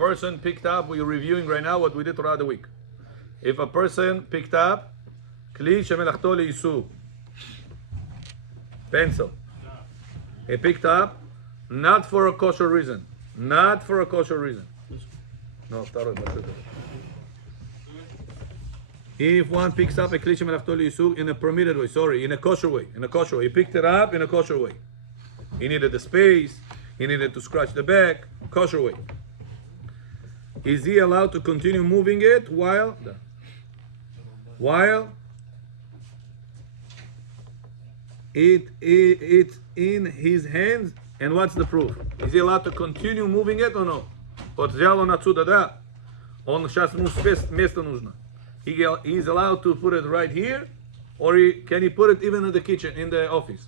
person picked up, we're reviewing right now what we did throughout the week. If a person picked up kli shemelachto leisur, pencil, he picked up not for a kosher reason. Not for a kosher reason. No, if one picks up a kli shemelachto leisur in a permitted way, in a kosher way, he picked it up in a kosher way. He needed the space, he needed to scratch the back, kosher way. Is he allowed to continue moving it while it's in his hands? And what's the proof? Is he allowed to continue moving it or no? Вот взял он отсюда, да? Он сейчас ему место нужно. He's allowed to put it right here, or can he put it even in the kitchen, in the office?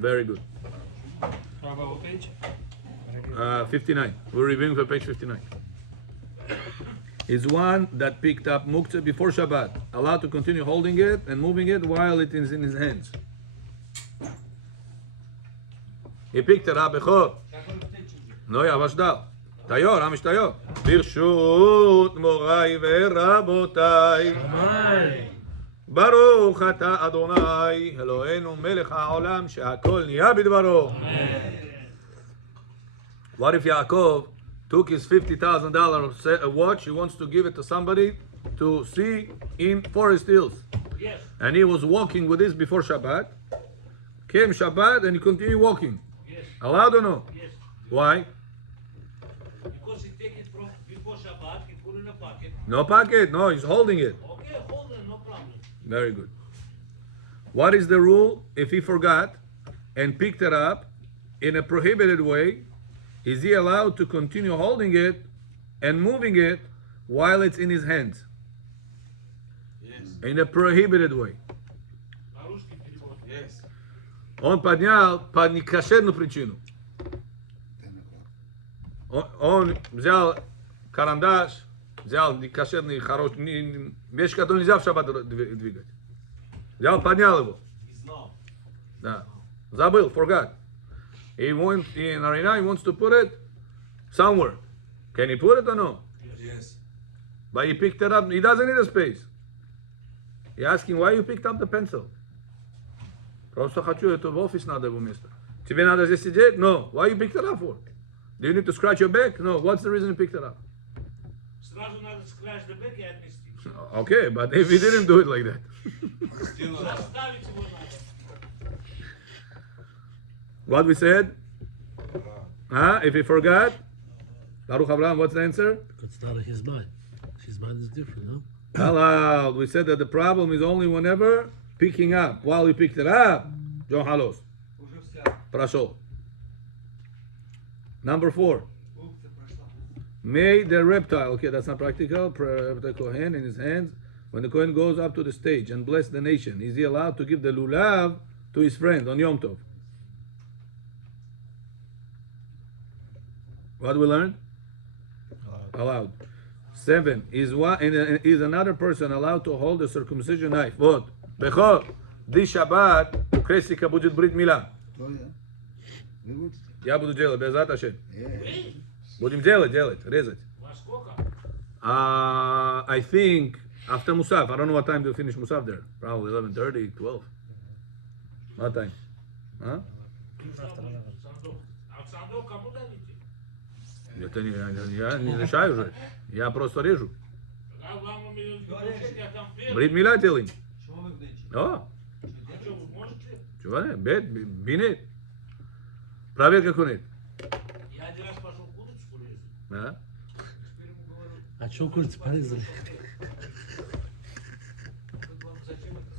Very good. 59. We're reviewing for page 59. Is one that picked up muktzah before Shabbat allowed to continue holding it and moving it while it is in his hands? He picked it up, Bechor. No, Yavashdal. Tayor, Amish Tayor. Birshut Morai Verabotai. Baruch Ata Adonai Eloheinu Melech HaOlam She'akol Niya Bidvaro. What if Yaakov took his $50,000 watch, he wants to give it to somebody to see in Forest Hills? Yes. And he was walking with this before Shabbat. Came Shabbat and he continued walking. Yes. Allowed or no? Yes. Why? Because he take it from before Shabbat, he put it in a pocket. No pocket, no, he's holding it. Okay, hold it, no problem. Very good. What is the rule if he forgot and picked it up in a prohibited way? Is he allowed to continue holding it and moving it while it's in his hands? Yes. In a prohibited way. Yes. Он поднял по некошерную причину. Он взял карандаш, взял некошерный хороший вещь, которую нельзя в шаббат двигать. Взял, поднял его. Да. Забыл, forgot. He wants, in Arena, he wants to put it somewhere. Can he put it or no? Yes. But he picked it up. He doesn't need a space. He asking, why you picked up the pencil? Просто хочу, это в офис надо его место. Тебе надо здесь сидеть? No. Why you picked it up for? Do you need to scratch your back? No. What's the reason you picked it up? Сразу надо scratch the back и отнести. Okay, but if he didn't do it like that. Заставить его надо. What we said? If he forgot? Baruch Abraham, what's the answer? It's not his mind. His mind is different, no? Allowed. We said that the problem is only whenever picking up. While he picked it up, John Halos. Prasho. Number 4. May the reptile, okay, that's not practical, the Kohen in his hands, when the Kohen goes up to the stage and bless the nation, is he allowed to give the lulav to his friend on Yom Tov? What do we learn? Allowed. 7. Is another person allowed to hold a circumcision knife? What? Bechor, this Shabbat, Kresika будет брит мила. Я буду делать, Безат Ашем. Будем делать, резать. I think after Musaf. I don't know what time to finish Musaf there. Probably 11:30, 12. What time? Huh? Это я не решаю уже. Я просто режу. Брит мила делаем. О. Чего? Бинет. Проверь, как он. Я один раз пошел курочку резать. Да? А что курица порезали? Зачем это?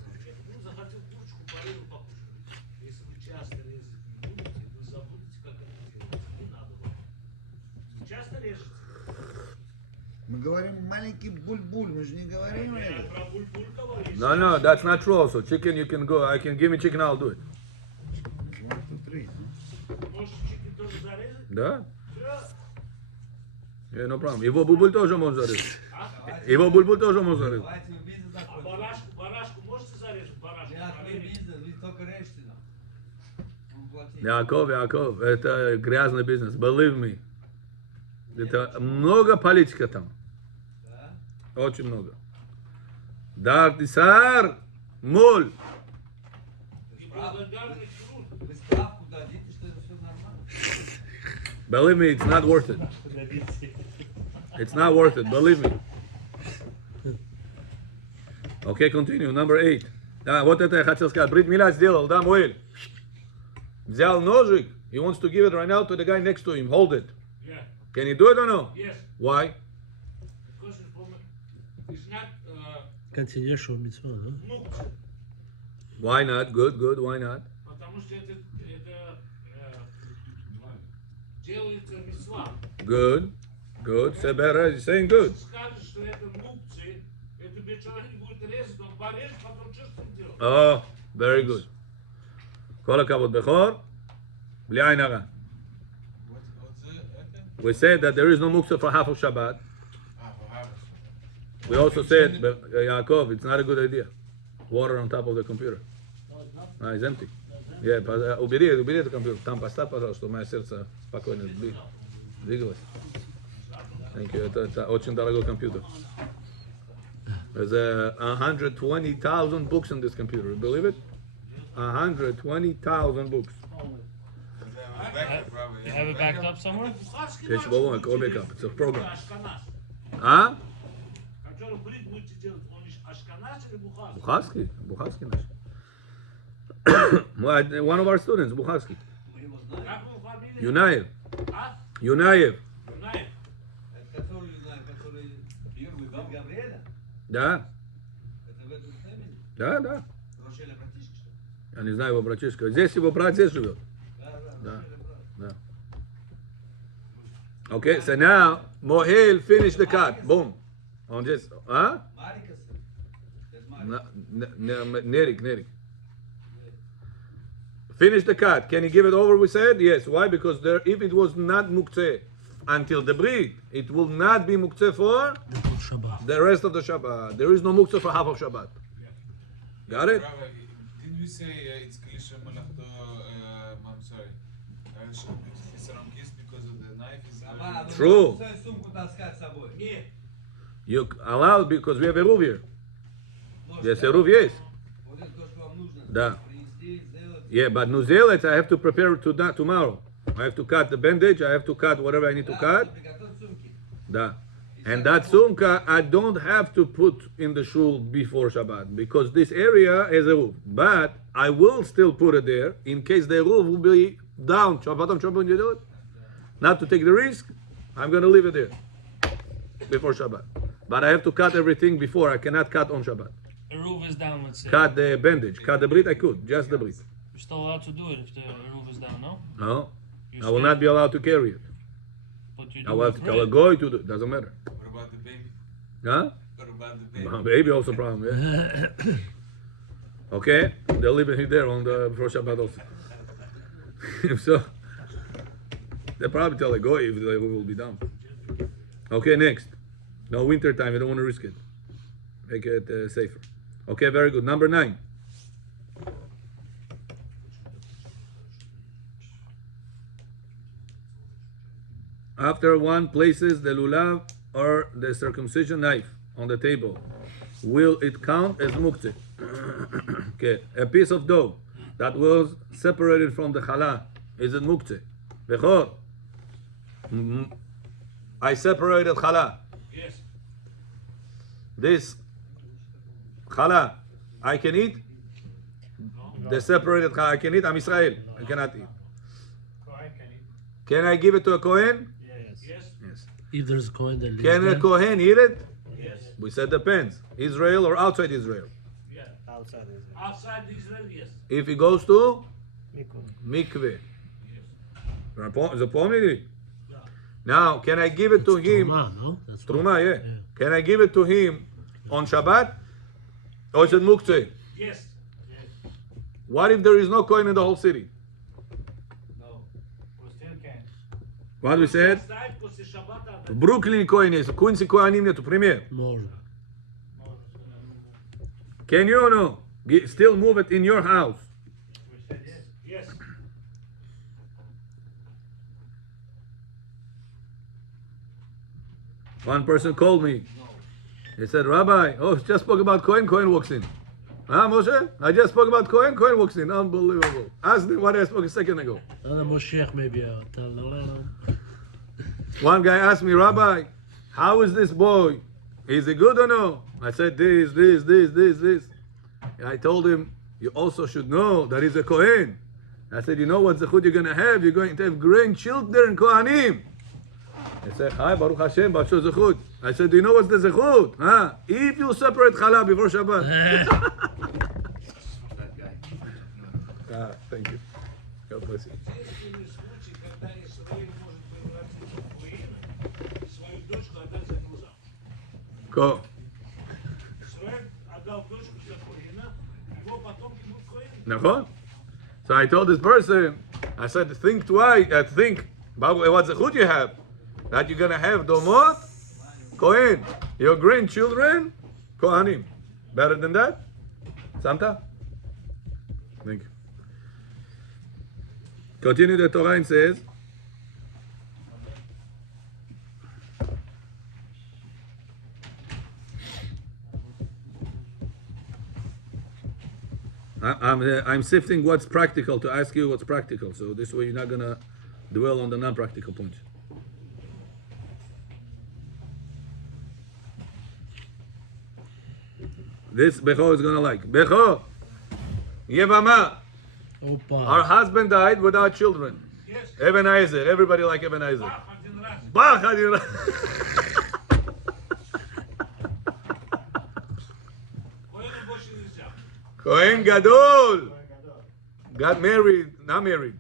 Ну, захотел курочку, порезал, покушать. Если вы часто резать не будете, вы забудете, как это делать. Не надо вам. Часто режете? Мы говорим маленький буль-буль, мы же не говорим Я это. про буль-буль говорю. No, that's not true also. Chicken, you can go. I can give me chicken, I'll do it. 1, 2, 3. Можешь чикен тоже зарезать? Да? Да. Yeah, no problem. Его бульбуль тоже можно зарезать. Его бульбуль тоже можно зарезать. А барашку можете зарезать? Барашку проверить? Яков, это грязный бизнес. Believe me. Это много политика там. Да? Очень много. Дар Тисар, моль. И благодарный хирург. Вы справку дадите, что это все нормально? Believe me, it's not worth it. It's not worth it, believe me. Okay, continue. Number 8. Да, вот это я хотел сказать. Брит Миля сделал, да, Моэль? Взял ножик. He wants to give it right now to the guy next to him. Hold it. Yeah. Can he do it or no? Yes. Why? Because it's not Continuation mitzvah, no? мукция. Why not? Good, good. Why not? Потому что это делается мисла. Good, good. Sebera is saying good. Скажешь, что это мукции, это тебе человек не будет резать, он порежет, потом что с ним делать? Oh, very good. כל הכבוד בכור, בלי עין הרע. We said that there is no muktzah for half of Shabbat. We also said, Yaakov, it's not a good idea. Water on top of the computer. It's empty. Yeah, убери этот компьютер. Там поставь, пожалуйста, чтобы мое сердце спокойно двигалось. Thank you. Это очень дорогой компьютер. There's 120,000 books in this computer. You believe it? 120,000 books. You have it backed up somewhere? It's a program. Ашканаз. А? Который брит будете делать, он ашканаз или бухар? Бухарский? Бухарский наш. One of our students, Бухарский. Вы его знаете? Как его фамилия? Юнаев. А? Юнаев. Юнаев. Это который, не знаю, который первый дом Гавриэля? Да, Это в этом племени? да. Рошеля братишка, что ли? Я не знаю его братишка. Здесь его брат здесь живет. Да, Да. Рошеля брат. Да. Okay, so now Mohel finished the cut. Boom. On this. Huh? Марика, сын. Это Марика. Nerik. Finish the cut. Can he give it over? We said yes. Why? Because if it was not muktzeh until the brit, it will not be muktzeh for The full Shabbat. the rest of the Shabbat. There is no muktzeh for half of Shabbat. Got it? Rabbi, didn't we say it's Kalisha Malachto, I'm sorry, Kiss because of the knife? Is Ама, True. ну, свою сумку таскать с собой. Нет. You allowed because we have a roof here. Может, Yes, да? a roof, yes. Вот это то, что вам нужно. Да. Принести, сделать. Yeah, but Nuzelet, I have to prepare it to that tomorrow. I have to cut the bandage. I have to cut whatever I need to Да, cut. приготовь сумки. Da. And that sumka I don't have to put in the shul before Shabbat because this area has a roof. But I will still put it there in case the roof will be down. Not to take the risk, I'm going to leave it there before Shabbat. But I have to cut everything before. I cannot cut on Shabbat. The roof is down, let's say. Cut the bandage. Cut the brit, I could. Just the brit. You're still allowed to do it if the roof is down, no? No. You I will still- not be allowed to carry it. But you I do will have it to tell a right. goy to do it. Doesn't matter. What about the baby? Huh? What about the baby? Baby also problem, yeah. Okay? They'll leave it there on the before Shabbat also. If so, they'll probably tell a goy if they will be done. Okay, next. No, winter time, you don't want to risk it. Make it safer. Okay, very good. Number 9. After one places the lulav or the circumcision knife on the table, will it count as muktzeh? Okay, a piece of dough that was separated from the challah, is it muktzeh? Bechor, I separated challah. Yes. This challah, I can eat. The separated challah, I can eat. I'm Israel. I cannot eat. Can I give it to a kohen? Yes. Yes. If there's a coin that lives Can a there, kohen eat it? Yes. We said depends. Israel or outside Israel. Yeah. Outside Israel, yes. If he goes to mikveh. Запомнили? Now, can I give it to him? Truma, no? That's Truma, yeah. Yeah. Can I give it to him on Shabbat? Or is it muktzeh? Yes. What if there is no coin in the whole city? No. What we said? Оставить после шаббата. В Бруклине коин есть, в Куинсе коиним нету. Пример. Можно. Can you or no? Still move it in your house. Yes. One person called me. He said, Rabbi, just spoke about Cohen walks in. Huh, Moshe? I just spoke about Cohen walks in. Unbelievable. Ask me what I spoke a second ago. Moshiach maybe. One guy asked me, Rabbi, how is this boy? Is he good or no? I said, this. And I told him, you also should know that he's a Kohen. I said, you know what zechut you're going to have? You're going to have grandchildren, Kohanim. He said, hi, Baruch Hashem, Basho zechut. I said, do you know what's the zechut? Huh? If you separate challah before Shabbat. Thank you. God bless you. Единственный случай, когда Исраиль может превратиться в воина, свою дочку отдать за него замуж. Go. Исраиль отдал дочку за воина, его потомки будут воины. נכון? So I told this person, I said, think twice, think about what zechut you have. That you're going to have domot, Kohen. Your grandchildren, Kohanim. Better than that? Samta? Thank you. Continue the Torah and says, I'm sifting what's practical to ask you what's practical. So this way you're not going to dwell on the non-practical points. This Becho is going to like. Becho, Yevama. Our husband died without children. Yes. Ebenezer. Everybody like Ebenezer. Один раз. Bach, один раз. Воинам больше нельзя. Kohen Gadol got married, not married.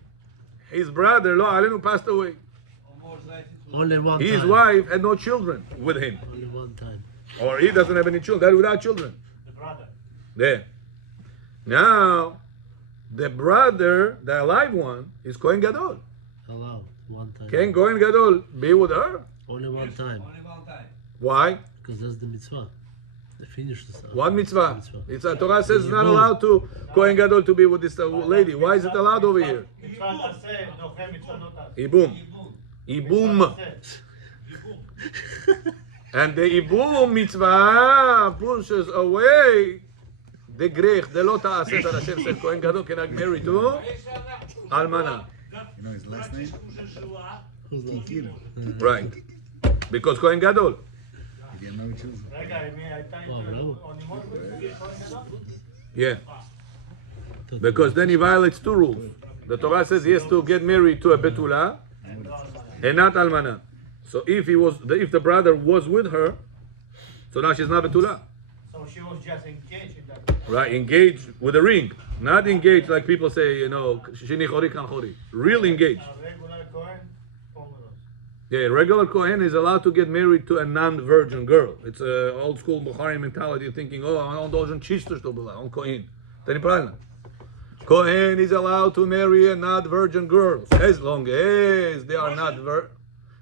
His brother, Lo Alenu, passed away. Only one His time. wife had no children with him. Only one time. Or he doesn't have any children, without children. The brother. There. Now, the brother, the alive one, is Kohen Gadol. Allowed. One time. Can Kohen Gadol be with her? Only one time. Why? Because that's the mitzvah. The finish the stuff. What mitzvah? It's a Torah says it's not allowed to Kohen Gadol to be with this lady. Why is it allowed over here? Ibum. Ibum. And the Ibum mitzvah pushes away the grech, the lo ta'aseh that Hashem said Kohen Gadol cannot marry to Almana. You know his last name? Kikir. Right. Because Kohen Gadol. He didn't know he chose. Yeah. Because then he violates two rules. The Torah says he has to get married to a betula and not almana. So if the brother was with her, so now she's not betula. So she was just engaged in that. Right, engaged with a ring. Not engaged like people say, shini chori kan chori. Real engaged. Regular Cohen, Yeah, regular Kohen is allowed to get married to a non-virgin girl. It's a old school Bukhari mentality thinking, он должен чисто, чтобы была, он Kohen. Это неправильно. Kohen is allowed to marry a not-virgin girl as long as they are not virgin.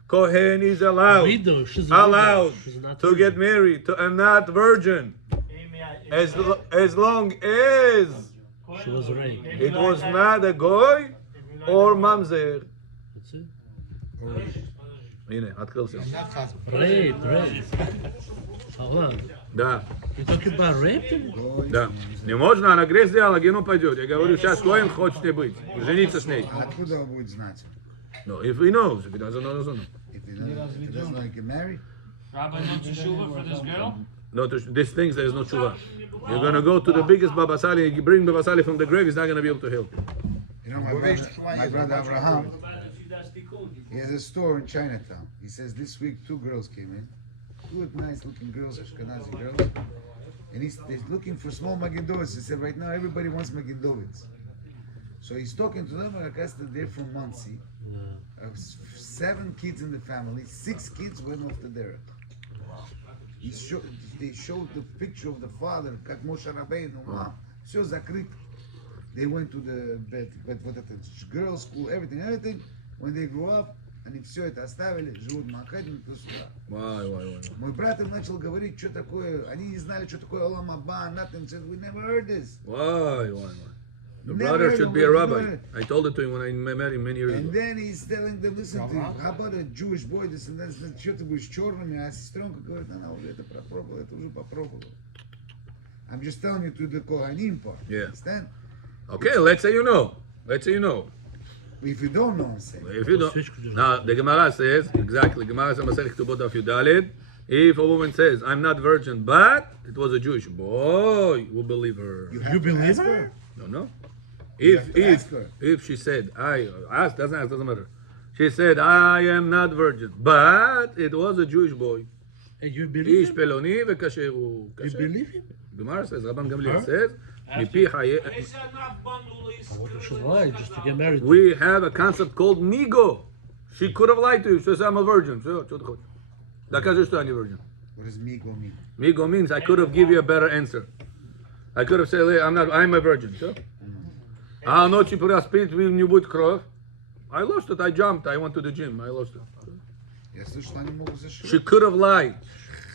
Kohen is allowed Widow. She's a widow. She's not to get married to a not-virgin as long as She was raped. it was not a goy or mamzer. That's it. הנה, открылся. Rape. Hold Да. You talking about rape? Да. Не можно, она грех сделала, гену пойдет. Я говорю, сейчас Коэн хочет не быть, жениться с ней. А откуда он будет знать? No, if he knows, if he doesn't know, doesn't know. If he doesn't know he can marry? Rabbi, no teshuva for this girl? No, these things there is no tshuva. You're gonna go to the biggest Baba Sali, you bring Baba Sali from the grave, he's not gonna be able to help you. You know, my brother Abraham, he has a store in Chinatown. He says this week 2 girls came in. Good, nice-looking girls, Ashkenazi girls. And they're looking for small Magidovits. He said, right now everybody wants Magidovits. So he's talking to them, I guess that they're from Muncie. 7 kids in the family, 6 kids went off the derech. They showed the picture of the father, как Moshe Rabbeinu. Все закрыто. They went to the bed, but вот это girls school, everything. When they grew up, они все это оставили, живут в Манхэттене, туда-сюда. Why? Мой брат им начал говорить, что такое, они не знали, что такое Олам Аба, nothing, said, we never heard this. Why? The Never brother heard should of be a it. rabbi. I told it to him when I met him many years And ago. then he's telling them, listen, how about a Jewish boy, this and that, что ты будешь черными, а сестренка говорит, она уже это попробовала, это уже попробовала. I'm just telling you to the Kohanim part, Yeah. understand? Okay, let's say you know. Let's say you know. If you don't know, I'm saying. If you don't, now the Gemara says exactly. Gemara says Masech Ketubot Daf Yudalid. If a woman says, "I'm not virgin," but it was a Jewish boy, we'll believe her. You have to ask her. No. You If have to ask her. if she said, "I ask," doesn't matter. She said, "I am not virgin," but it was a Jewish boy. And you believe איש him? פלוני וכשר הוא. You believe him? Gemara says, Rabban Gamliel says, מפי חיי... איזה ענף באנו I should lie just to get married. We have a concept called migo. She could have lied to you. She says, I'm a virgin. So, что ты хочешь? Докажи, что я не virgin. What does migo mean? Migo means I could have give you a better answer. I could have said, I'm a virgin. So? А ночью проспит, не будет кровь. I lost it. I jumped. I went to the gym. I lost it. Я слышу, что они могут She зашивать. could have lied.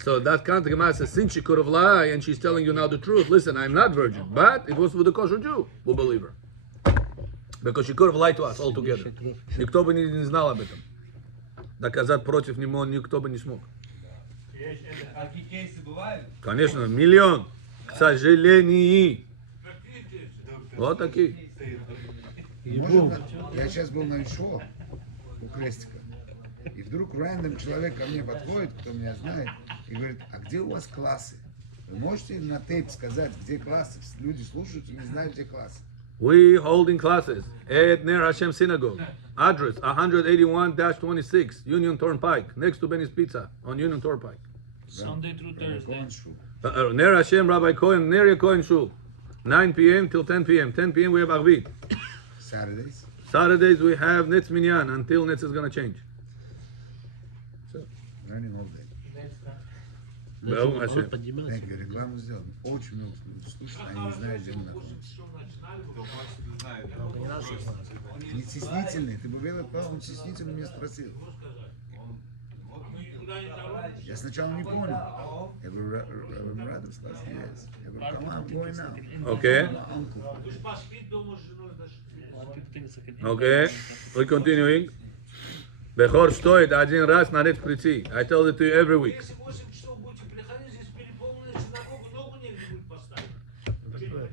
So that concept, Gemara says, since she could have lied and she's telling you now the truth, listen, I'm not virgin, but it was for the kosher Jew. We'll believe her. Because she could have lied to us altogether. Никто бы не знал об этом. Доказать против него никто бы не смог. Такие кейсы бывают? Конечно, миллион. К сожалению. Вот такие. Может, я сейчас был на шоу у Крестика, и вдруг рандом человек ко мне подходит, кто меня знает, и говорит, а где у вас классы? Вы можете на тейп сказать, где классы? Люди слушают и не знают, где классы. We holding classes at Ner Hashem Synagogue. Address 181-26 Union Turnpike, next to Benny's Pizza on Union Turnpike. Sunday through Thursday. Ner Hashem Rabbi Cohen, Ner Cohen Shul. 9 p.m. till 10 p.m. 10 p.m. we have Arvit. Saturdays. Saturdays we have Netz Minyan until Netz is going to change. Learning all day. Бе'ом Hashem. Подниматься. Thank you. Рекламу сделал. Очень много слушают, они не знают, где мы находимся. Кто хочет, знает. Не стеснительный. Ты бы видел, он стеснительный меня спросил. Я сначала не понял. Я говорю, Rabbi Moretov сказал, yes. Я говорю, come on, I'm going now. Okay. My uncle. поспит дома с женой даже. Okay. We're continuing. Бехор стоит один раз на прийти. I tell it to you every week. Если 8 часов будете приходить, здесь переполненная синагога, ногу негде будет поставить. Ты что, не понимаешь?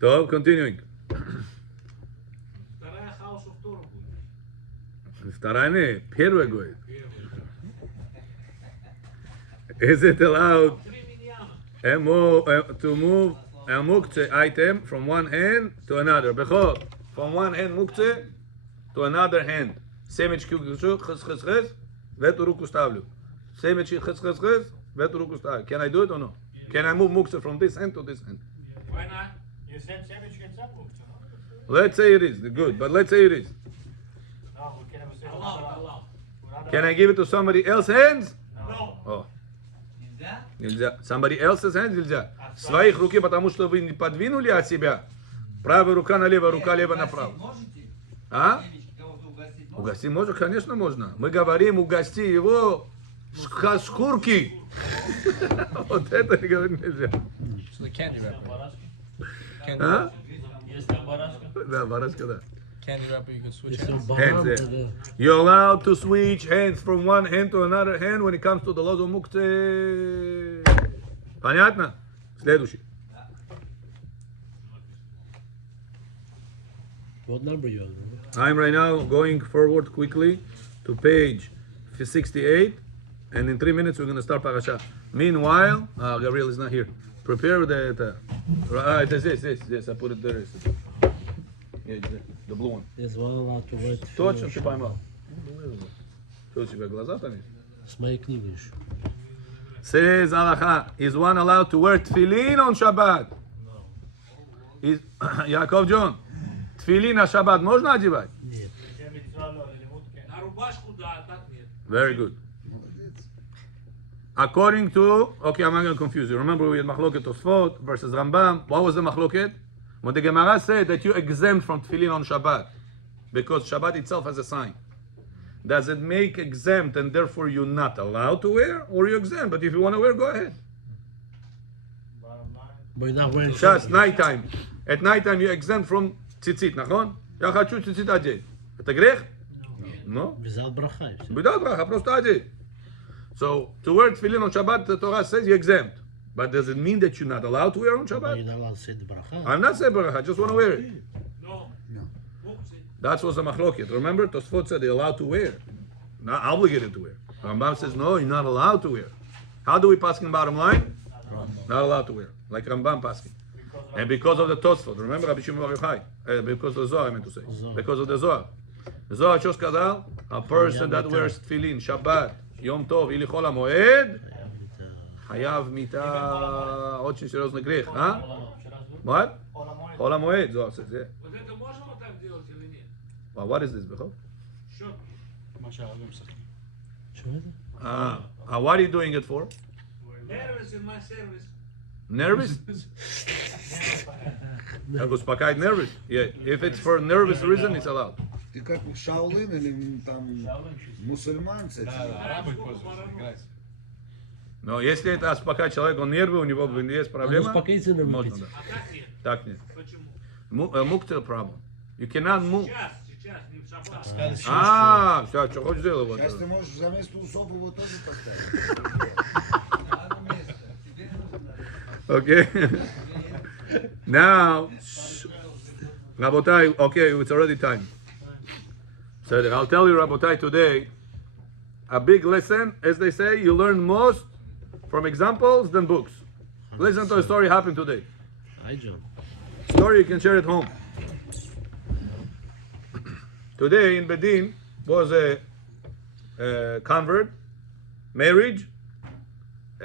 So, continuing. Вторая хаоса втором будет. Вторая не, первая говорит. Is it allowed Три миньяна. to move a muktzeh item from one hand to another? Bechor, from one hand muktzeh to another hand. Семечки хыс-хыс-хыс, в эту руку ставлю. Семечки хыс-хыс-хыс, в эту руку ставлю. Can I do it or no? Can I move muktzeh from this hand to this hand? Why not? You said семечки and запах. Let's say it is good, but let's say it is. No, we can have a say allow. Can I give it to somebody else's hands? No. Oh, Нельзя? нельзя. Somebody else's hands нельзя. Своих руки, потому что вы не подвинули от себя. Правая рука налево, рука лево направо. Можете? А? Девочки, кого-то угостить можете? Угости можно? Конечно, можно. Мы говорим, угости его шкурки. Вот это не говорить нельзя. So the candy wrapper. Candy, А? Если барашка. Да, барашка, да. candy wrapper, you can switch Если hands. банан, Hands, тогда You're allowed to switch hands from one hand to another hand when it comes to the laws of muktzeh. Понятно? Следующий. what number you on? I'm right now going forward quickly to page 68, and in 3 minutes we're going to start parasha. Meanwhile, Gabriel is not here. Prepare the. It is this. I put it there. Yeah, the blue one. There's one allowed to wear Точно ты tefillin. поймал. Что у тебя глаза там есть? С моей книгой еще. Says Alacha, is one allowed to wear tefillin on Shabbat? Is Yaakov John, tefillin на Shabbat можно одевать? Нет. На рубашку, да, а так нет. Very good. According to, okay, I'm not going to confuse you. Remember we had Machloket Tosfot versus Rambam. What was the Machloket? When the Gemara said that you exempt from tefillin on Shabbat, because Shabbat itself has a sign. Does it make exempt and therefore you're not allowed to wear, or you exempt? But if you want to wear, go ahead. But you're not wearing Just Shabbat. nighttime. At nighttime you're exempt from tzitzit, נכון? Я хочу tzitzit одеть. Это грех? No. Without bracha. you see. Without bracha, просто одеть. So, to wear tefillin on Shabbat, the Torah says you're exempt. But does it mean that you're not allowed to wear on But Shabbat? you're not allowed to say the bracha. I'm not saying bracha, I just want to wear it. No. No. Muktzeh. That's what's a machloket. Remember, Tosfot said they're allowed to wear, not obligated to wear. Rambam says, no, you're not allowed to wear. How do we pass in bottom line? Not allowed to wear, like Rambam paskin. And because of the Tosfot, remember Rabbi Shimon Bar Yochai, because of the Zohar, I meant to say. Zohar. Because of the Zohar. The Zohar что сказал? A person that wears tefillin, Shabbat, Yom Tov, или Chol HaMoed, חייב מיתה, очень серьезный грех, а? What? Chol HaMoed, Zohar says, yeah. Вот это можно вот так делать или нет? Well, what is this, Bechol? Щетки. מה שהערבים משחקים. שומע את זה? What are you doing it for? Nervous in my service. Nervous? Успокаивать nervous? Yeah. If it's for nervous reason, it's allowed. Ты как Шаолин или там мусульман с этим? Арабы пользуются, играть. Но если это успокаивает человека, он нервы, у него есть проблема, успокоительное можно, выпить. да. А как нет? Так нет. Почему? Муктер problem. You cannot move. Сейчас, не в шаббат. Все, что хочешь делай. Вот. Сейчас ты можешь за место усов его тоже поставить. Одно место. Тебе нужно. Okay. Now, Rabotai, okay, it's already time. So I'll tell you, Rabotai, today, a big lesson, as they say, you learn most from examples than books. Listen to a story happened today. Hi, John. Story you can share at home. Today in Bedin was a convert, marriage,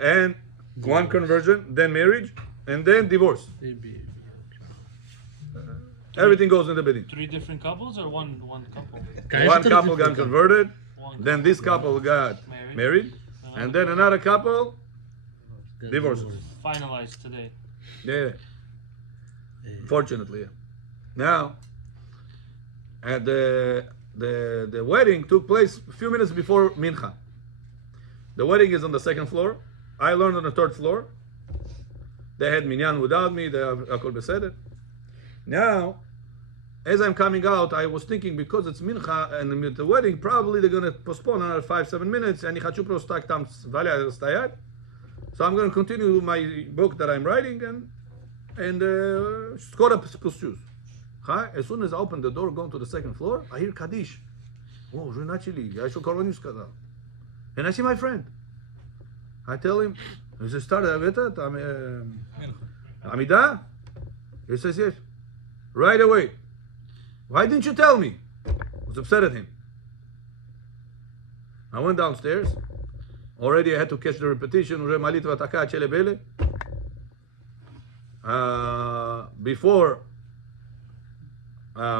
and one conversion, then marriage, and then divorce. Maybe. Everything goes in the Bedin. 3 different couples or one couple? One couple got converted, then this couple got married, and then another couple divorces. Finalized today. Yeah. Fortunately, yeah. Now, at the wedding took place a few minutes before Mincha. The wedding is on the second floor. I learned on the third floor. They had minyan without me. They have akol beseder. Now, as I'm coming out, I was thinking because it's Mincha and at the wedding, probably they're going to postpone another 5-7 minutes. And хочу просто так там стоять. So I'm going to continue my book that I'm writing and скоро спущусь. As soon as I open the door, going to the second floor, I hear Kaddish. Oh, уже начали. Я еще кого не сказал. And I see my friend. I tell him, is it started Amida? He says yes. Right away. Why didn't you tell me? I was upset at him. I went downstairs. Already I had to catch the repetition. Уже молитва такая челебеле. Before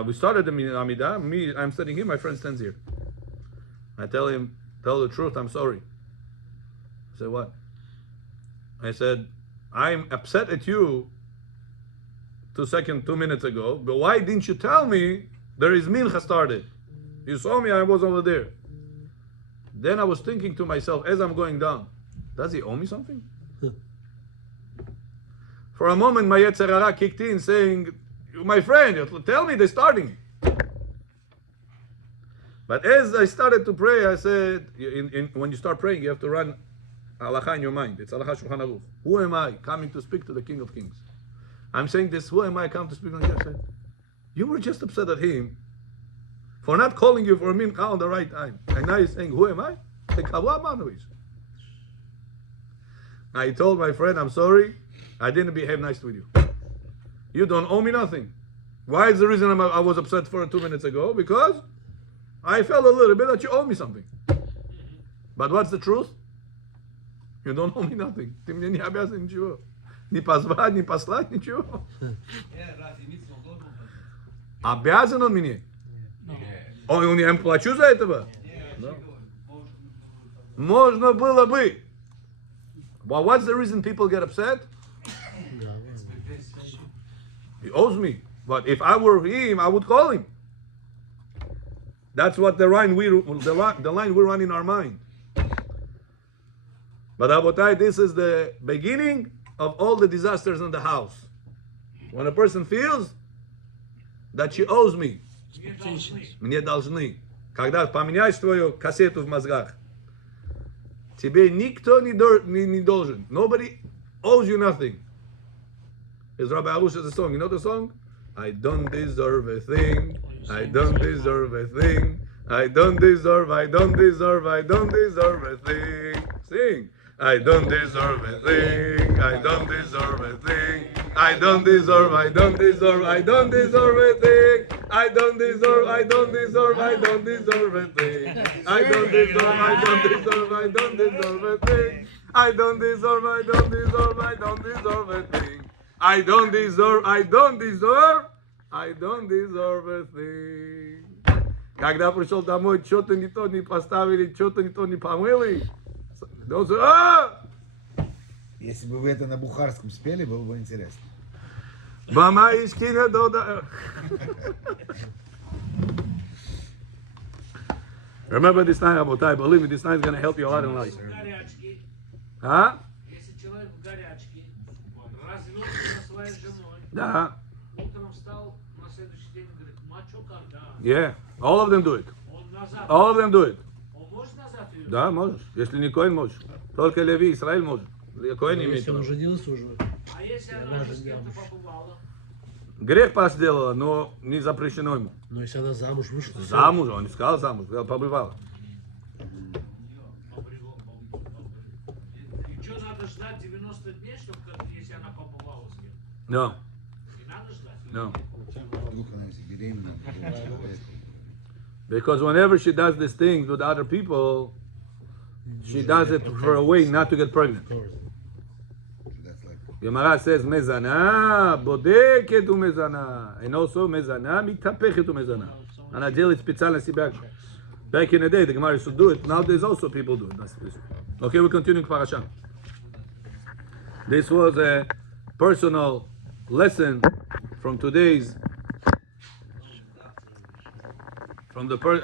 we started the Amidah, I'm sitting here, my friend stands here. I tell him, tell the truth, I'm sorry. I said, what? I said, I'm upset at you 2 minutes ago, but why didn't you tell me there is Mincha started? You saw me, I was over there. Then I was thinking to myself, as I'm going down, does he owe me something? For a moment, my Yetzer Hara kicked in, saying, my friend, tell me they're starting. But as I started to pray, I said, when you start praying, you have to run halacha in your mind. It's halacha Shulchan Aruch. Who am I coming to speak to the King of Kings? I'm saying this, who am I come to speak to the King of Kings? You were just upset at him for not calling you for a mincha on the right time. And now you're saying, who am I? I told my friend, I'm sorry, I didn't behave nice with you. You don't owe me nothing. Why is the reason I was upset for 2 minutes ago? Because I felt a little bit that you owe me something. But what's the truth? You don't owe me nothing. Ты мне не обязан ничего. Не позвать, не послать, ничего. Разве митцву должен быть? Обязан он мне. Он я ему плачу за этого? Да. Можно было бы. Well, what's the reason people get upset? He owes me. But if I were him, I would call him. That's what the line we run in our mind. But Abotai, this is the beginning of all the disasters in the house. When a person feels that she owes me, мне должны. Когда поменяешь твою кассету в мозгах, тебе никто не должен. Nobody owes you nothing. Is Rabbi Arusha's song. You know the song? I don't deserve a thing. I don't deserve a thing. I don't deserve a thing. Sing. I don't deserve a thing. I don't deserve a thing. I don't deserve a thing. I don't deserve a thing. I don't deserve a thing. I don't deserve a thing. I don't deserve a thing. I don't deserve a thing. Когда пришел домой, что-то не то не поставили, что-то не то не помыли. Если бы вы это на бухарском спели, было бы интересно. Мама Ишкина Дода. Remember this night, Abotai. Believe me, this night is going to help you a lot in life. Горячки. Huh? Если человек в горячке, развелся со своей женой, Да. утром встал, на следующий день говорит, мачо когда? Yeah. All of them do it. Он назад. All of them do it. Он может назад ее? Да, можешь. Если не Коэн, можешь. Только Леви, Израиль может. Коэн не имеет Если он права. женился уже. А если она уже с кем-то побывала? Грех сделала, но не запрещено ему. Но если она замуж вышла. Замуж, он не сказал замуж, сказал побывала. И что, надо ждать 90 дней, чтобы, если она побывала с кем? No, Не надо ждать? no. Вдруг она беременна. Because whenever she does these things with other people, she does it for a way not to get pregnant. That's like, Gemara says mezana, bodeket umezana, and also mezana mitapechet umezana. Она делает специально себя. Back in the day, the Gemara used to do it. Nowadays also people do it. Okay, we continue parasha. This was a personal lesson from today's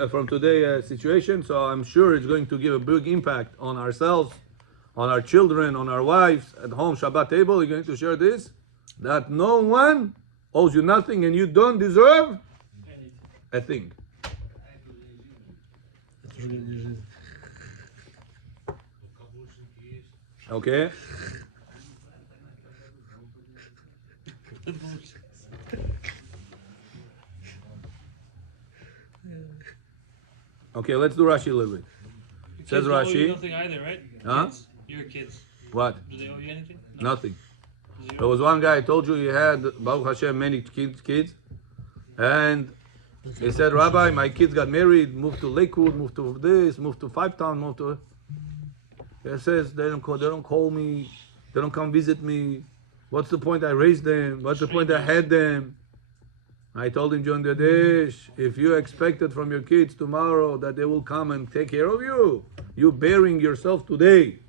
from today's situation. So I'm sure it's going to give a big impact on ourselves, on our children, on our wives at home. Shabbat table. You're going to share this that no one owes you nothing, and you don't deserve a thing. Это уже не жизнь. Okay. Okay, let's do Rashi a little bit. Says Kids don't owe you Rashi. nothing either, right? Huh? Kids? Your kids. What? Do they owe you anything? No. Nothing. There Zero. was one guy I told you he had Baruch Hashem many kids, and he said, Rabbi, my kids got married, moved to Lakewood, moved to this, moved to Five Town, moved to. He says they don't call me, they don't come visit me. What's the point I raised them? What's the point I had them? I told him during the dish, if you expected from your kids tomorrow that they will come and take care of you, you're burying yourself today.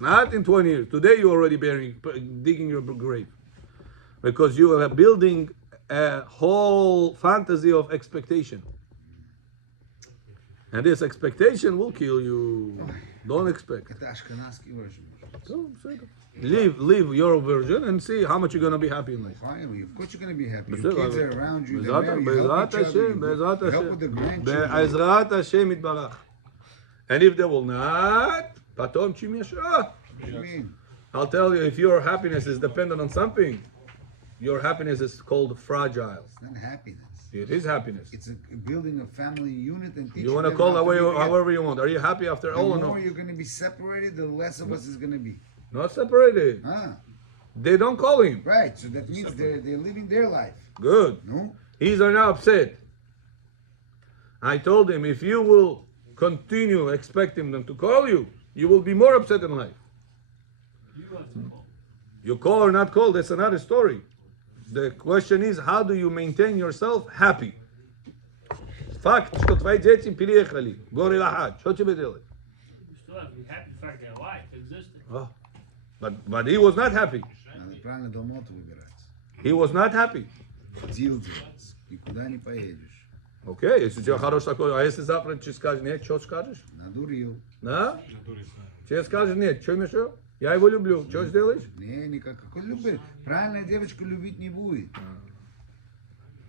Not in 20 years. Today you're already digging your grave. Because you are building a whole fantasy of expectation. And this expectation will kill you. Don't expect. это ашкеназский version. So, live your version and see how much you're going to be happy in life. Fine, of course you're going to be happy. But Your still, kids are around you, they're Bezrat married, you help each other, Bezrat you help with the Hashem. grandchildren. Be'ezrat Hashem itbarach. And if they will not, patom chim yashah. What do you mean? I'll tell you, if your happiness is dependent on something, your happiness is called fragile. It's not happiness. It is happiness. It's building a family unit and teaching You want to them call how that way be together. however you want. Are you happy after all or The no? more you're going to be separated, the less of us is going to be. Not separated. Ah, They don't call him. right. So that means they're living their life. Good. No? He's now upset. I told him, if you will continue expecting them to call you, you will be more upset in life. You call or not call, that's another story. The question is, how do you maintain yourself happy? Факт, что твои дети переехали. Горе лахат. Что тебе делать? You still have to be happy the fact that life existed. Oh. But he was not happy. Надо правильно домоту выбирать. He was not happy. Дел делать. Никуда не поедешь. Окей, если у тебя хороший такой, а если завтра тебе скажешь нет, что скажешь? Надурил. Да? Тебе скажешь нет, что еще? Я его люблю. Что сделаешь? Не, никак. Какой любовь? Правильная девочка любить не будет.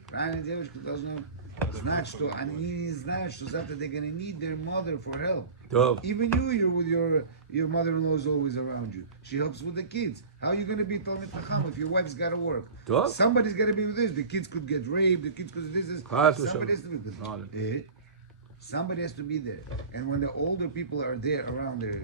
Правильная девочка должна знать, что они не знают, что завтра they're gonna need their mother for help. טוב. Even you're with your mother-in-law is always around you. She helps with the kids. How are you gonna be Talmid Chacham if your wife's gotta work? טוב. Somebody's gotta be with this. The kids could get raped. The kids could this. חס Somebody has to be ושלום. there. Somebody has to be there. And when the older people are there around their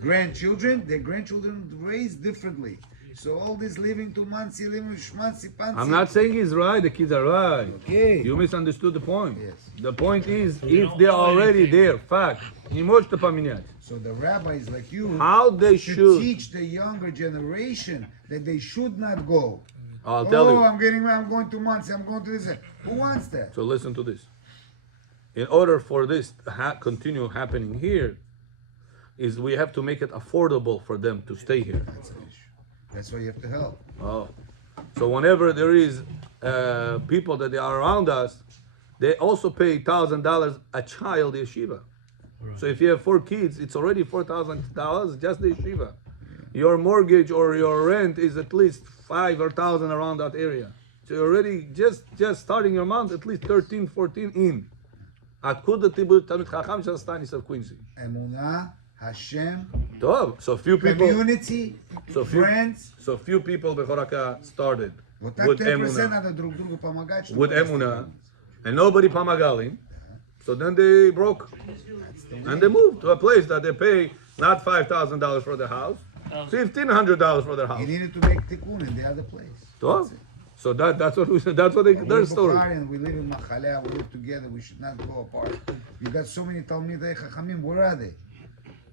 grandchildren, their grandchildren raised differently. So all this living to Mansi, living Shmansi, Pansi. I'm not saying he's right, the kids are right. Okay. You misunderstood the point. Yes. The point is, if they're already there, fact, не можете поменять. So the rabbis like you How they should should. teach the younger generation that they should not go. I'll tell you. I'm going to Mansi, I'm going to this. Who wants that? So listen to this. In order for this to continue happening here, is we have to make it affordable for them to stay here. That's an issue. That's why you have to help. Oh. So whenever there is people that they are around us, they also pay $1,000 a child yeshiva. So if you have 4 kids, it's already $4,000 just the yeshiva. Your mortgage or your rent is at least 5 or 1,000 around that area. So you're already just starting your month at least 13, 14 in. откуда ты будешь Талмид Хахам сейчас останешься в Quincy? Emunah, Hashem, טוב, so few people, community, so few, friends. so few people בחורקה started Вот так with 10% Emunah, надо друг другу помогать, чтобы with Emunah, and nobody помогали. So then they broke, and they moved to a place that they pay not $5,000 for the house, $1,500 for their house. You needed to make tikkun in the other place. טוב, so that's what we said. That's what their story. And we live in Machalea, we live together, we should not go apart. You got so many Talmidei Chachamim, where are they?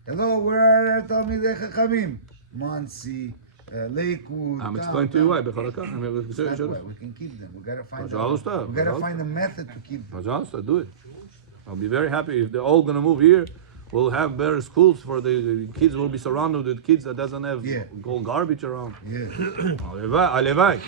Hello, where are Talmidei Chachamim? Muncie, Lakewood. I'm explaining to you why. בחורקה. That's why we can keep them. We gotta find Пожалуйста, we gotta пожалуйста. find a method to keep them. Пожалуйста, do it. I'll be very happy if they're all gonna move here. We'll have better schools for the kids. Will be surrounded with kids that doesn't have gold garbage around. Yeah. Alevai.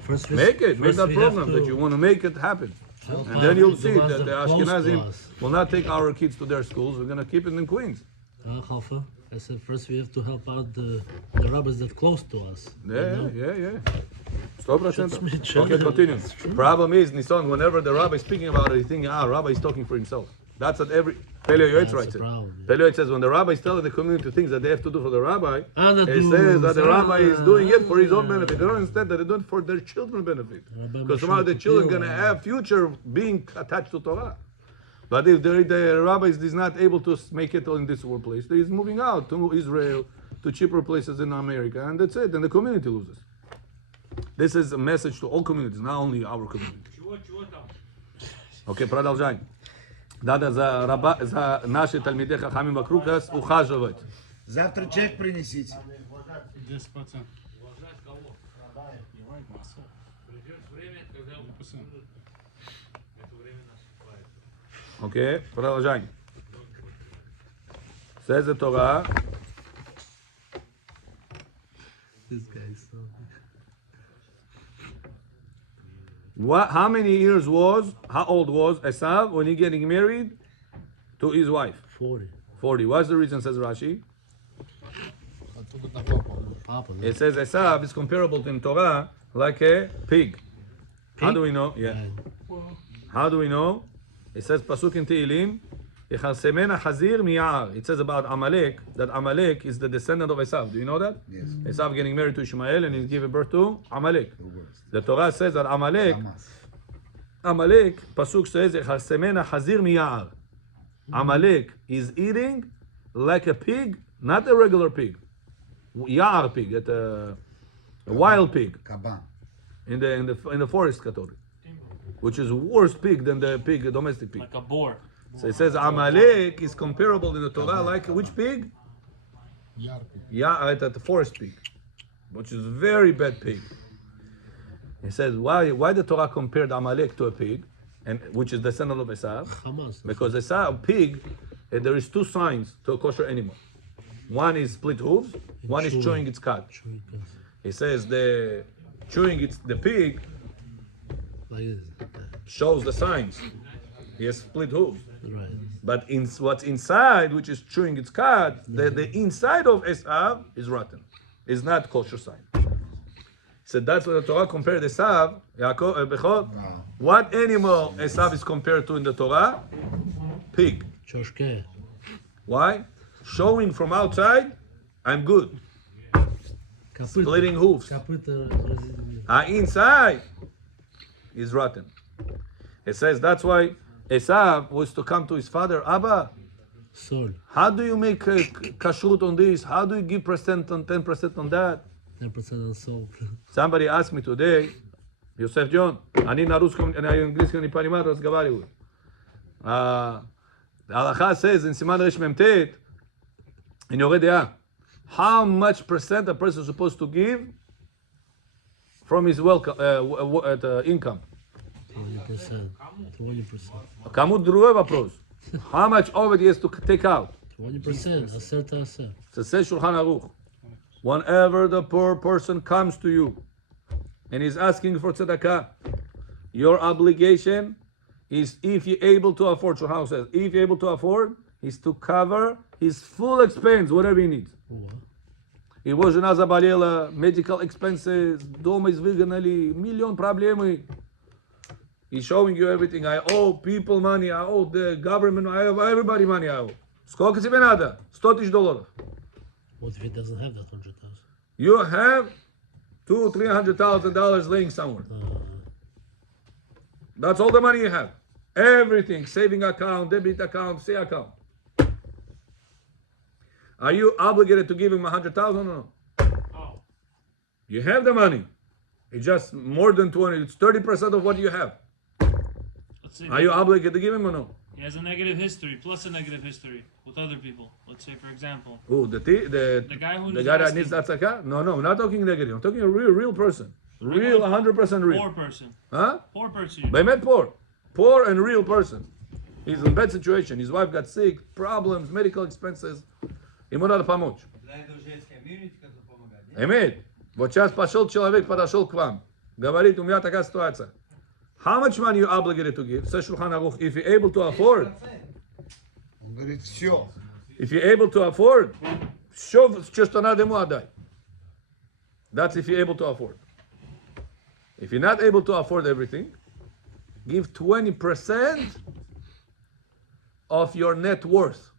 First Make it. Make first that we have program to that you want to make it happen. help And out then you'll the see ones that the are close to Ashkenazim us. will not take our kids to their schools. We're gonna keep it in Queens. Chaufa, I said first we have to help out the rabbis that close to us. Yeah. 100%. That's Okay, continue. That's true. Problem is, Nissan, whenever the rabbi is speaking about it, you think, rabbi is talking for himself. That's what every Paleo Yoetz That's writes the it. problem, yeah. Paleo Yoetz says when the rabbi is telling the community things that they have to do for the rabbi, And the it says that the dues, rabbi is doing it for his own ah. benefit. They don't understand that they do it for their children's benefit. Rabbi Because Moshe somehow the children Moretov, gonna have future being attached to Torah. But if the rabbi is not able to make it in this one place, he's moving out to Israel, to cheaper places in America, and that's it. And the community loses. This is a message to all communities, not only our community. чего там? Окей, продолжаем. Надо за наши Талмидей Хахамим вокруг нас ухаживать. Завтра чек принесите. Уважать кого? Придет время, когда это время наступает. Окей, продолжаем. Says the Torah. This guy is so... How old was Esav when he getting married to his wife? 40. 40. What's the reason, says Rashi? Papa, It says Esav is comparable in Torah like a pig. How do we know? Yeah. How do we know? It says Pasuk in Tehillim, "Yechalsemena Hazir miyar." It says about Amalek that Amalek is the descendant of Esav. Do you know that? Yes. Esav getting married to Ishmael and he's giving birth to Amalek. The Torah says that Amalek, Pasuk says, "Yechalsemena Hazir miyar." Amalek is eating like a pig, not a regular pig, Yar pig, a wild pig Kaban. in the forest category, which is worse pig than the pig, a domestic pig. Like a boar. So it says Amalek is comparable in the Torah like which pig? Yeah, the forest pig, which is very bad pig. He says why the Torah compared Amalek to a pig, and which is the son of Esav? Hamas. Because Esav pig, there is 2 signs to a kosher animal. One is split hooves, one is chewing its cud. He says the pig Like this. shows the signs. He has split hooves. Right. But what's inside, which is chewing its cud, the inside of Esav is rotten. Is not kosher sign. So that's what the Torah compared Esav, Yaakov, Bechor. What animal Esav is compared to in the Torah? Pig. Choshke. Why? Showing from outside, I'm good. Splitting hoofs. Inside is rotten. It says that's why Esav was to come to his father, Abba, Soul. how do you make kashrut on this? How do you give percent on 10% on that? 10% on soul. Somebody asked me today, Yosef John, אני на русском, на английском не понимаю, разговариваю. The Halacha says in Siman Resh Mem Tet, in Yoreh De'ah, how much percent a person is supposed to give from his wealth, income? 20%. 20%. כמות другой вопрос. How much of it he has to take out? 20%. Aser ta'aser. So says Shulchan Aruch, whenever the poor person comes to you and is asking for tzedakah, your obligation is, if you're able to afford, Shulchan Aruch says, if you're able to afford, is to cover his full expense, whatever he needs. Его жена заболела, medical expenses, дома изгнали, миллион проблемы. He's showing you everything. I owe people money, I owe the government, I owe everybody money, I owe. Сколько тебе надо? $100,000. What if he doesn't have that 100,000? You have $200,000-$300,000 laying somewhere. That's all the money you have. Everything, saving account, debit account, C account. Are you obligated to give him 100,000 or no? Oh, You have the money. It's just more than 20. It's 30% of what you have. Let's say Are you obligated to give him or no? he has a negative history plus a negative history with other people. Let's say, for example, Who? The guy who the is guy that asking- needs tzedakah? No, I'm not talking negative. I'm talking a real person. Real, 100% real. poor person. Huh? Poor person. באמת poor. Poor and real person. He's in a bad situation. His wife got sick, problems, medical expenses. Ему надо помочь. Для этого же есть комьюнити, который помогает. нет? Эмит, вот сейчас пошел человек, подошел к вам. Говорит, у меня такая ситуация. How much money you obligated to give? Says Shulchan Aruch, if you're able to afford. Он говорит, все. If you're able to afford, все, что надо ему отдай. That's if you're able to afford. If you're not able to afford everything, give 20% of your net worth.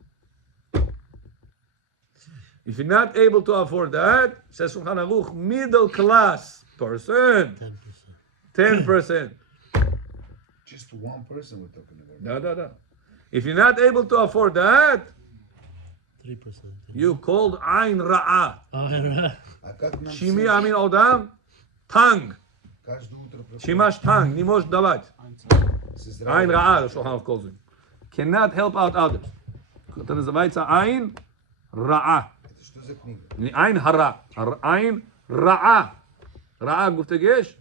If you're not able to afford that, says Shulchan Aruch, middle class person, 10%. 10%. Just one person we're talking about. Da. If you're not able to afford that, 3%. you called Ain Ra'ah. Oh, yeah. А как нам Shimi всем Amin Odam, Tang. каждое утро проходит Shimash Tang, не может давать. с Ain Израилем? Ra'ah, the Shulchan Aruch calls him. Cannot help out others. Это называется Ain Ra'ah. Это что за книга? Не Ain Hara. Ain Ra'ah. Ra'ah гуфтегеш,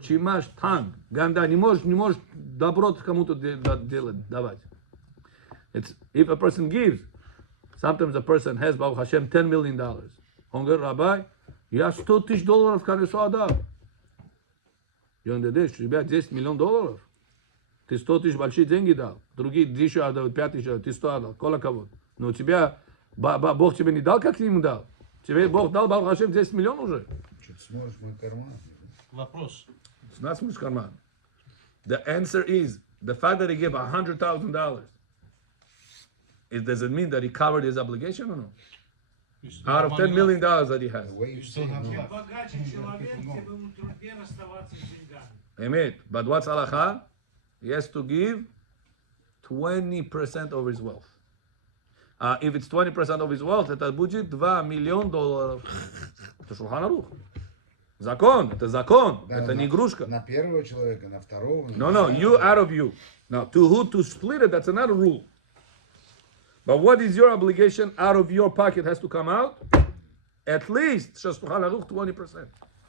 Shimash Tang. Ганда, не может добро кому-то делать, давать. It's, if a person gives, sometimes a person has, Baruch Hashem, $10 million. Он говорит, Rabbi, я $100,000 колесо отдал. И он говорит, ребят, $10 миллионов. Ты 100 тысяч большие деньги дал. Другие 1000 отдал, 5000, ты 100 отдал. Кола кого. Но у тебя, Бог тебе не дал, как ему дал. Тебе Бог дал, Baruch Hashem, 10 миллионов уже. Что-то смотришь в мой карман. Вопрос. It's not смысл карман. The answer is, the fact that he gave $100,000, does it mean that he covered his obligation or no? Out of $10 million that he has. The way you say it. чем богаче человек, тем ему труднее расставаться с деньгами. Amen. But what's halacha? He has to give 20% of his wealth. If it's 20% of his wealth, это будет $2 million. Это Шулхан Арух. Закон, это закон, Да, это не на- игрушка. На первого человека, на второго. No, you out of you. Now, to who to split it, that's another rule. But what is your obligation out of your pocket has to come out? At least, Shulchan Aruch, 20%.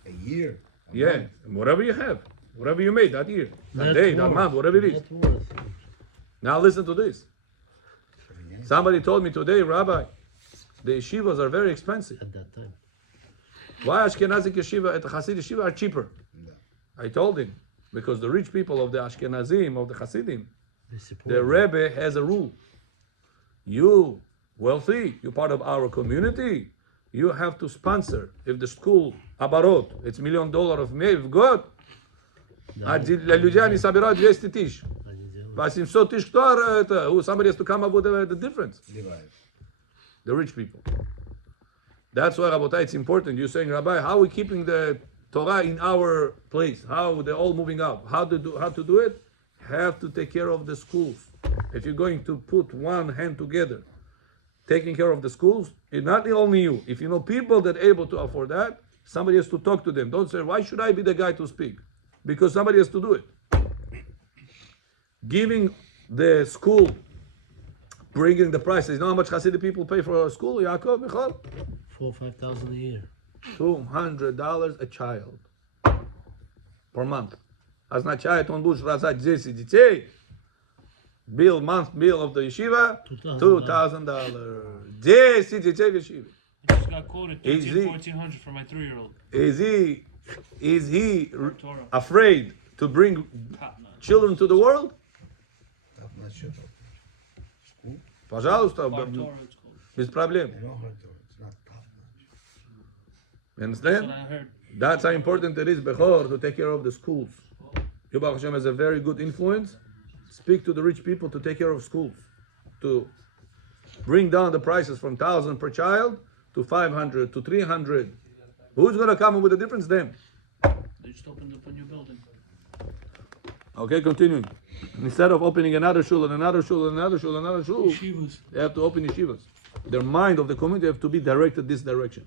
A year. A Yeah, month. whatever you have, whatever you made that year, that Net day, that worth. month, whatever it is. Net worth. Now listen to this. Somebody told me today, Rabbi, the yeshivas are very expensive. At that time. Why Ashkenazi yeshiva and the Hasid yeshiva are cheaper? Да. I told him, because the rich people of the Ashkenazim, of the Hasidim, They support The them. Rebbe has a rule. You, wealthy, you're part of our community, you have to sponsor. If the school, оборот, it's $1 million в месяц, в год, а для людей они собирают 200 тысяч. Они делают. 800 тысяч, кто это? Somebody has to come up with the difference. Divide. The rich people. That's why, Rabotai, it's important. You're saying, Rabbi, how are we keeping the Torah in our place? How they're all moving out? How to do it? Have to take care of the schools. If you're going to put one hand together, taking care of the schools, it's not only you. If you know people that are able to afford that, somebody has to talk to them. Don't say, why should I be the guy to speak? Because somebody has to do it. Giving the school, bringing the prices. You know how much Hasidic people pay for a school, Yaakov, Michal? 4,000 or 5,000 a year. $200 a child per month. Означает, он будет рожать 10 детей. Month bill of the yeshiva, $2,000. 10 детей в yeshiva. I just got quoted Easy. $1,400 for my 3-year-old. Is he Torah. afraid to bring Top notch. children to the world? Top notch shut up. Пожалуйста, Bar Torah, it's called. без проблем. I know how to. It's not top notch. You That's what understand? I heard. That's how important it is, Bechor, to take care of the schools. Yubach Hashem has a very good influence. Speak to the rich people to take care of schools, to bring down the prices from 1,000 per child to 500 to 300. Who's going to come up with the difference? Them. They just opened up a new building. Okay, continuing. Instead of opening another shul and another shul and another shul and another shul, Yeshivas. they have to open yeshivas. Their mind of the community have to be directed this direction.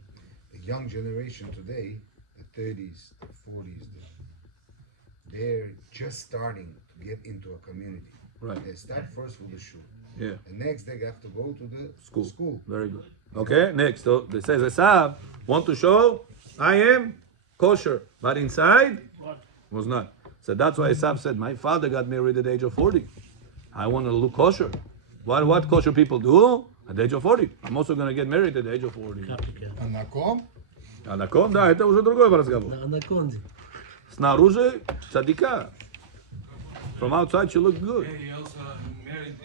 The young generation today, the 30s, the 40s, they're just starting to get into a community. Right. They start first with the shul. Yeah. And next they have to go to the School. Very good. Okay, next. So they says Esav want to show I am kosher, but inside was not. So that's why Esav said, my father got married at the age of 40. I want to look kosher. What kosher people do at the age of 40? I'm also going to get married at the age of 40. Copycat. Анаком, да, это уже другой разговор. На анаконде. Снаружи цадика. From outside she looked good. Yeah, he also married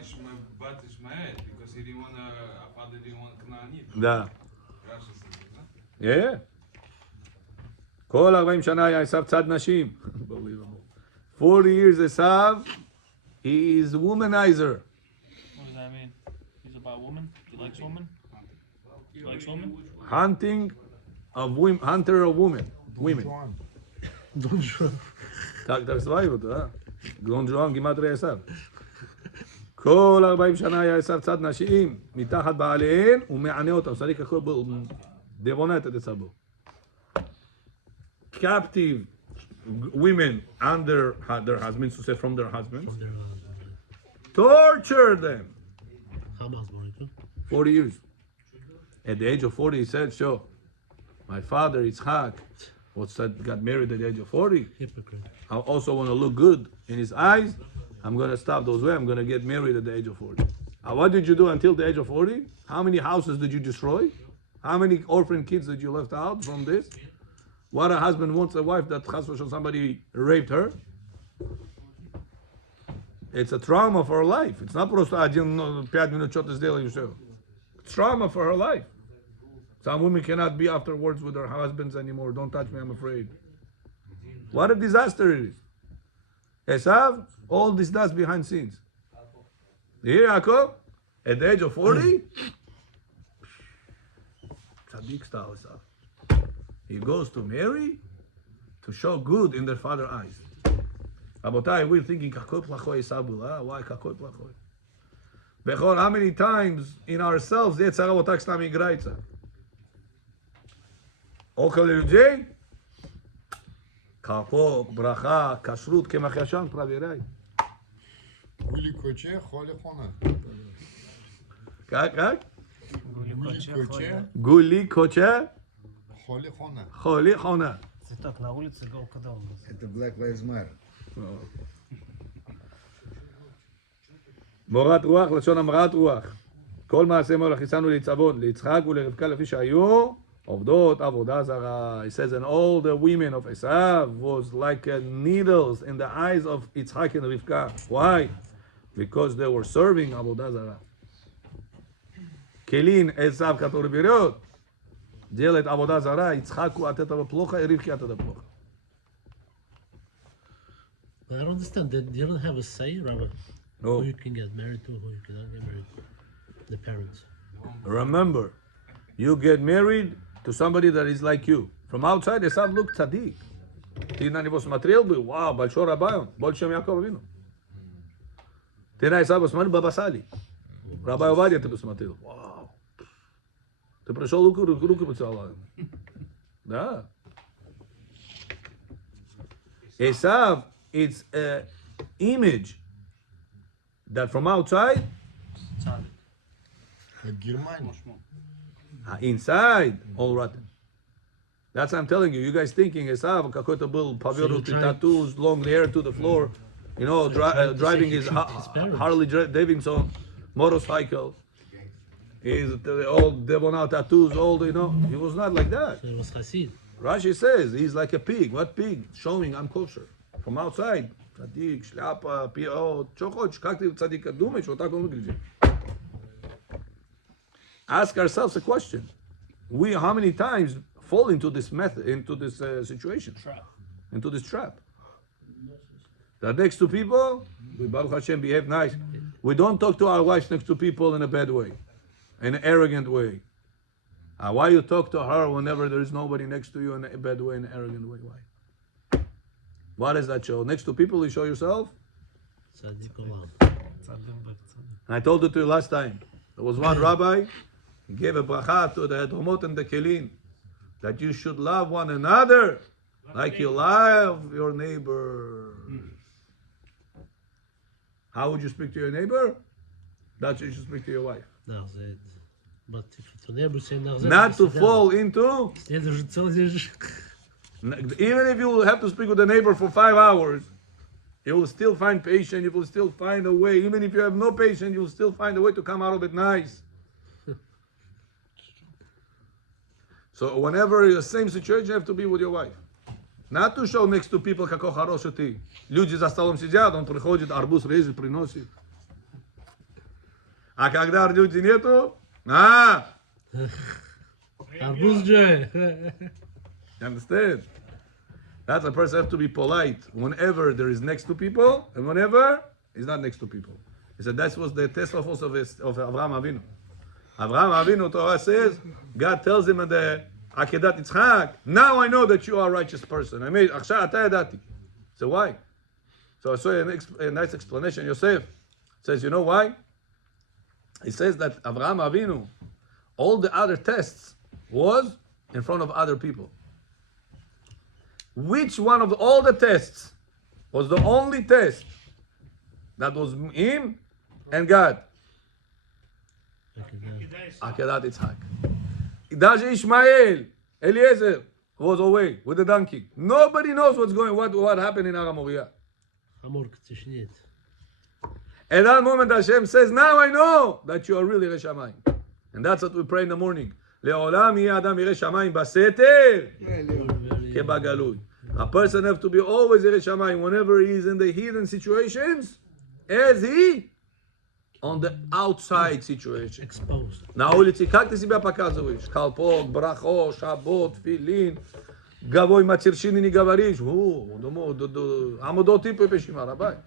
Bat Ishmael because he didn't want a father didn't want Knaanit. Да. Russia said, no? Yeah. כל 40 שנה היה עשיו צד נשים. Unbelievable. 40 years עשיו, he is womanizer. What does that mean? He's about women? He likes women? He likes women? Hunting of women, hunter of women. Women. Don Juan. Так называют אותו, да? דון ג'ואן גימטרי עשיו. כל 40 שנה היה עשיו צד נשים, מתחת בעליהן, ומענה אותם. צריך הכל דבונת את עשיו. Captive women under their husbands, to say from their husbands, torture them. Hamas, Monica. 40 years. At the age of 40, he said, sure, my father, Yitzhak, got married at the age of 40. Hypocrite. I also want to look good in his eyes. I'm going to stop those way. I'm going to get married at the age of 40. What did you do until the age of 40? How many houses did you destroy? How many orphan kids did you left out from this? What a husband wants a wife that somebody raped her. It's a trauma for her life. It's not просто 5 минут что-то сделали и все. It's trauma for her life. Some women cannot be afterwards with their husbands anymore. Don't touch me, I'm afraid. What a disaster it is. Esav, all this does behind scenes. Here, Yaakov, at the age of 40, tzaddik style Esav. He goes to Mary to show good in their father's eyes. Rabotai, we're thinking, kakoi plachoi Esav, why kakoi plachoi? Bechor, how many times in ourselves, Yetzirah Rabotai s nami igrается? Около людей, колпок, браха, кашрут, кемах яшан, проверяй. Гули коче, холи хона. Как? Гули коче, Гули коче, холи хона. холи хона. Цветок на улице, голка дома. Это Black Lives Matter. מורת רוח, לשון המרת רוח. כל מעשה מולך חיסנו ליצבון, ליצחק ולרבקה לפי שהיו, עובדות עבודה זרה. He says, and all the women of Esav was like needles in the eyes of Yitzhak and Rivka. Why? Because they were serving Avodah Zarah. Келин Эсав, который берет, делает Avodah Zarah, Ицхаку от этого плохо, и Ривке от этого плохо. But I don't understand. They don't have a say, Rabbi. No. Who you can get married to, who you cannot get married to. The parents. Remember, you get married to somebody that is like you. From outside, Эсав looked tzaddik. Ты на него смотрел бы, вау, большой рабай он, больше, чем Яков Авину. Ты на Эсава смотрел, Баба Сали. Рабай Овадия ты посмотрел. Вау. Ты пришел, руку поцеловал. Да. Esav, it's an image that from outside, Германия. inside, all rotten. That's what I'm telling you. You guys thinking Esav какой-то был повернутый, tattoos, long hair to the floor, you know, driving his Harley Davidson motorcycle. He's all Devonal tattoos, all, you know. He was not like that. So it was Hasid. Rashi says he's like a pig. What pig? Showing I'm kosher. From outside. Tzaddik, шляпа, пиот. Что хочешь? Как ты цадика думаешь? Вот так он выглядит. Ask ourselves a question. We how many times fall into this method, into this situation? Into this trap. That next to people, we Baruch Hashem behave nice. We don't talk to our wives next to people in a bad way, in an arrogant way. Why you talk to her whenever there is nobody next to you in a bad way, in an arrogant way? Why? What does that show? Next to people, you show yourself? Tzaddik olam. And I told it to you last time. There was one rabbi, he gave a bracha to the Edomot and the Kelin, that you should love one another like you love your neighbor. How would you speak to your neighbor? That's how you should speak to your wife. Nach Zed. But if it's a neighbor saying nach Zed, Not to fall into, Следующий целый день. even if you have to speak with the neighbor for 5 hours, you will still find patience, you will still find a way. Even if you have no patience, you will still find a way to come out of it nice. So whenever you're the same situation, you have to be with your wife. Not to show next to people, какой хороший ты. Люди за столом сидят, он приходит, арбуз режет, приносит. А когда люди нету, Арбуз же. You understand? That's a person have to be polite whenever there is next to people and whenever he's not next to people. He said that was the test of Avraham Avinu. Avraham Avinu, Torah says, God tells him in the Akedat Yitzchak, now I know that you are a righteous person. I made Achsha Ata Yadati. So why? So I saw a nice explanation. Yosef says, you know why? He says that Avraham Avinu, all the other tests was in front of other people. Which one of all the tests was the only test that was him and God? Akedat Yitzchak. Даже Ishmael, Eliezer was away with the donkey. Nobody knows what happened in Aram Moriah. Hamur ktishnet. At that moment, Hashem says, now I know that you are really Yirei Shamayim. And that's what we pray in the morning. Le'olam yeh adam Yirei Shamayim baseter kebagalui. A person has to be always Yirei Shamayim whenever he is in the hidden situations, as he on the outside situation. Exposed. На улице как ты себя показываешь? Колпок, брахо, шабот, филин, гавой матерщины не говоришь. Амудот ты попишима, рабай.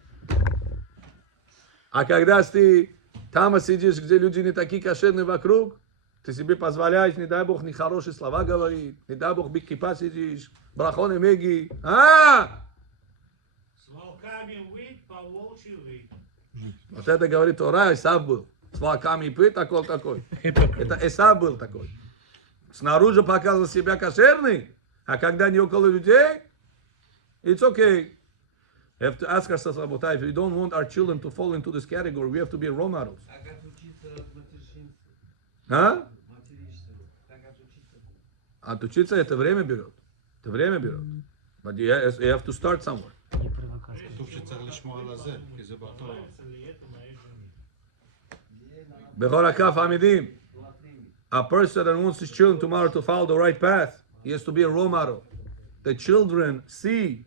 А когда ты там сидишь, где люди не такие кошерные вокруг, ты себе позволяешь, не дай Бог, нехорошие слова говорить, не дай Бог, бикипа сидишь, брахо не меги. С волками выть, по волчью выть. Вот это говорит Тора, Эсав был. С волками и пыть, такой. Это Эсав был такой. Снаружи показывал себя кошерный, а когда не около людей, it's okay. We have to ask ourselves, Rabotai, if we don't want our children to fall into this category, we have to be role models. А как учиться от матершинства? Huh? Материнства. Как отучиться? Отучиться это время берет. Это время берет. But you have to start somewhere. בכל הכף העמידים. A person that wants his children tomorrow to follow the right path, he has to be a role model. The children see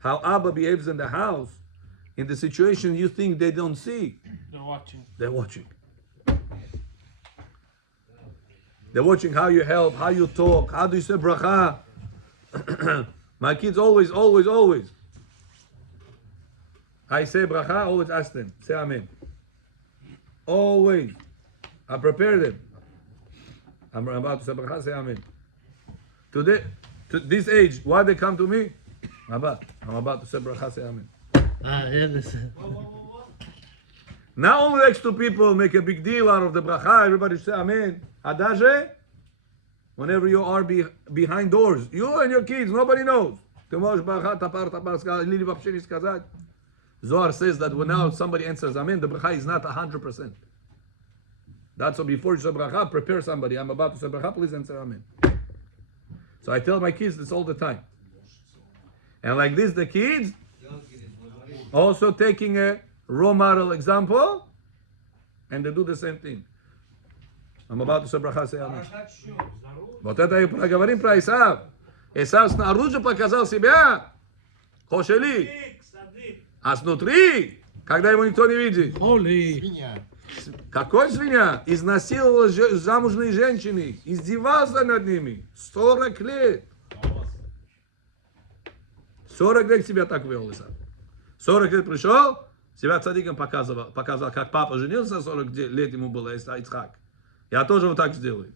how Abba behaves in the house. in the situation you think they don't see. They're watching. They're watching. They're watching how you help, how you talk, how do you say bracha. My kids always. I say bracha, always ask them, say amen. Always. I prepare them. I'm about to say bracha, say amen. Today, to this age, why they come to me? Abba, I'm about to say bracha, say amen. Yeah, this. Not only next to people make a big deal out of the bracha, everybody say amen. Adaje, whenever you are behind doors, you and your kids, nobody knows. Zohar says that when now somebody answers amen, the bracha is not 100%. That's why before you say bracha, prepare somebody. I'm about to say bracha, please answer amen. So I tell my kids this all the time. And like this, the kids also taking a role model example, and they do the same thing. I'm about to say bracha, say amen. Вот это и проговорим про Исав. Исав снаружи показал себя, кошели, а снутри, когда его никто не видит. Holy. Свинья. Какой свинья? Изнасиловал замужние женщины, издевался над ними 40 лет. 40 лет себя так вел Исав. 40 лет пришел, себя цадиком показал, как папа женился, 40 лет ему было, Ицхак. Я тоже вот так сделаю.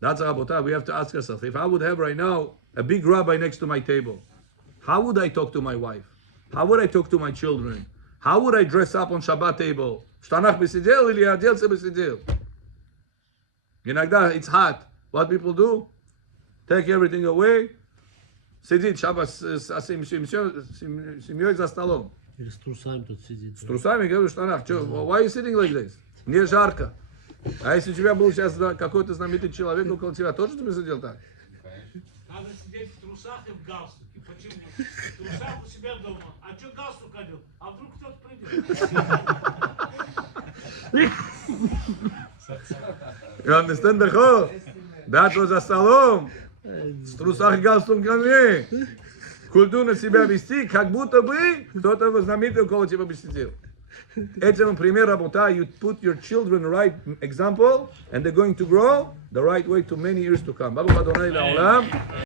That's Rabotai. We have to ask ourselves, if I would have right now a big rabbi next to my table, how would I talk to my wife? How would I talk to my children? How would I dress up on Shabbat table? В штанах бы сидел или оделся бы сидел? Иногда it's hot. What people do? Take everything away. Сидит Шаббат с семьей за столом. Или с трусами тут сидит. С трусами, говорю, в штанах. Why are you sitting like this? Мне жарко. А если у тебя был сейчас какой-то знаменитый человек около тебя, тоже ты бы сидел так? Надо сидеть в трусах и в галстуке. Почему? В трусах у себя дома. А что галстук одел? А вдруг кто-то придет? You understand the whole? That was за столом. С трусах и галстуком ко мне. Культурно себя вести, как будто бы кто-то знаменитый около тебя бы сидел. Этим пример, Rabotai, you put your children the right example, and they're going to grow the right way to many years to come. Baruch Adonai La'olam.